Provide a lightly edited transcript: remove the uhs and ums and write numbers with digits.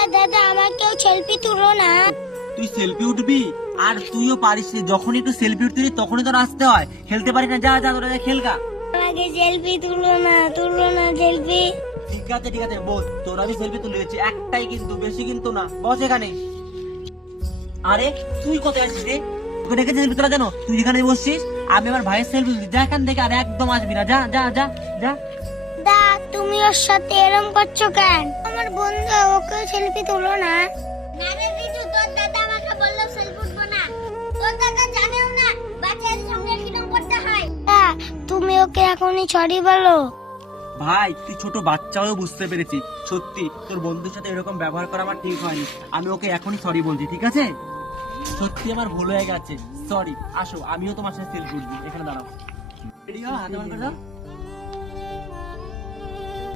দাদা দাদা আমাকেও সেলফি তুলো না। তুই সেলফি উঠবি? আর তুইও পারিস রে, যখন একটু সেলফি উঠতে তখনই তোর আসতে হয়, খেলতে পারিস না? যা যা তোরা যা খেলগা। আমাকে সেলফি তুলো না সেলফি। ঠিক আছে বল, তোর আমি সেলফি তুলে দিচ্ছি, একটাই কিন্তু, বেশি কিন্তু না। বস এখানে। আরে তুই কোথায় আসছিস রে? তোকে ডেকে সেলফি তোলা জানো? তুই যেখানে বসছিস আমি আমার ভাইয়ের সেলফি তুলছি, যা এখান থেকে। আর একদম আসবি না, যা যা যা যা। দা তুমি ওর সাথে এরম করছো কেন? আমার বন্ধু, ওকে সেলফি তুলো না। না রে রিজু, তোর দাদা আমাকে বললো সেলফি উঠবো না। তোর দাদা জানেও না বাচ্চাদের সঙ্গে কিরকম করতে হয়। তুমি ওকে এখনই সরি বলো। ভাই তুই ছোট বাচ্চাও বুঝতে পেরেছি, সত্যি তোর বন্ধুর সাথে এরকম ব্যবহার করা আমার ঠিক হয়নি। আমি ওকে এখনই সরি বলছি, ঠিক আছে? সত্যি আমার ভুল হয়ে গেছে, সরি। আসো, আমিও তোমার সাথে সেলফি উঠবো। এখানে দাঁড়াও। রেডি হও, হাত অন করে দাও।